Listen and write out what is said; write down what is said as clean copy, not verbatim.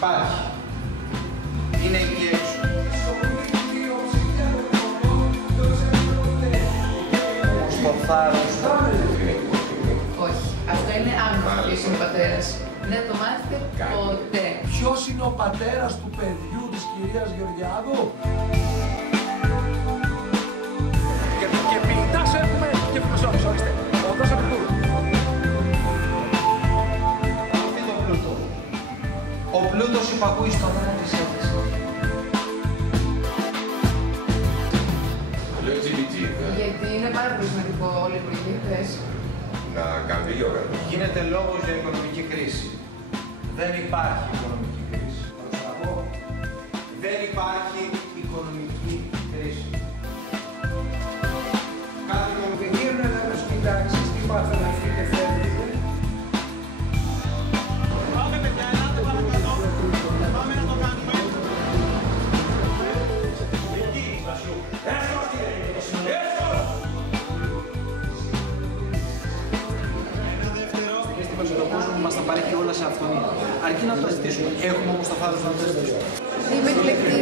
Υπάρχει. Είναι εκεί έξω. Ο Σπορθάρος. Όχι. Αυτό είναι άγνωστο ποιος είναι ο πατέρας. Δεν το μάθετε ποτέ. Ποιος είναι ο πατέρας του παιδιού της κυρίας Γεωργιάδου? Και ποιητάς έχουμε και φιλοσόφους, ορίστε. Ο Δός Επικούρου. Ο πλούτος υπακούει στον νόμο της αίτησης. Γιατί είναι πάρα πολύ σημαντικό όλοι οι υπουργοί. Να κάνετε γιόγκα. Γίνεται λόγος για οικονομική κρίση. Δεν υπάρχει οικονομική κρίση. Δεν υπάρχει οικονομική κρίση. Κάτι και γύρω να τους κοιτάξεις τι πάθανε αυτοί και φεύγετε. Πάμε παιδιά, ελάτε παρακαλώ. Πάμε να το κάνουμε. Εκεί, Βασιού. Εύκολος κύριε, εύκολος. Ένα δεύτερο. Και στην person του κόσμου μας τα παρέχει όλα σε αυτονία. Αρκεί να το ζητήσουμε. Έχουμε όμως το θάρρος να το ζητήσουμε. Είμαι εκλεκτή.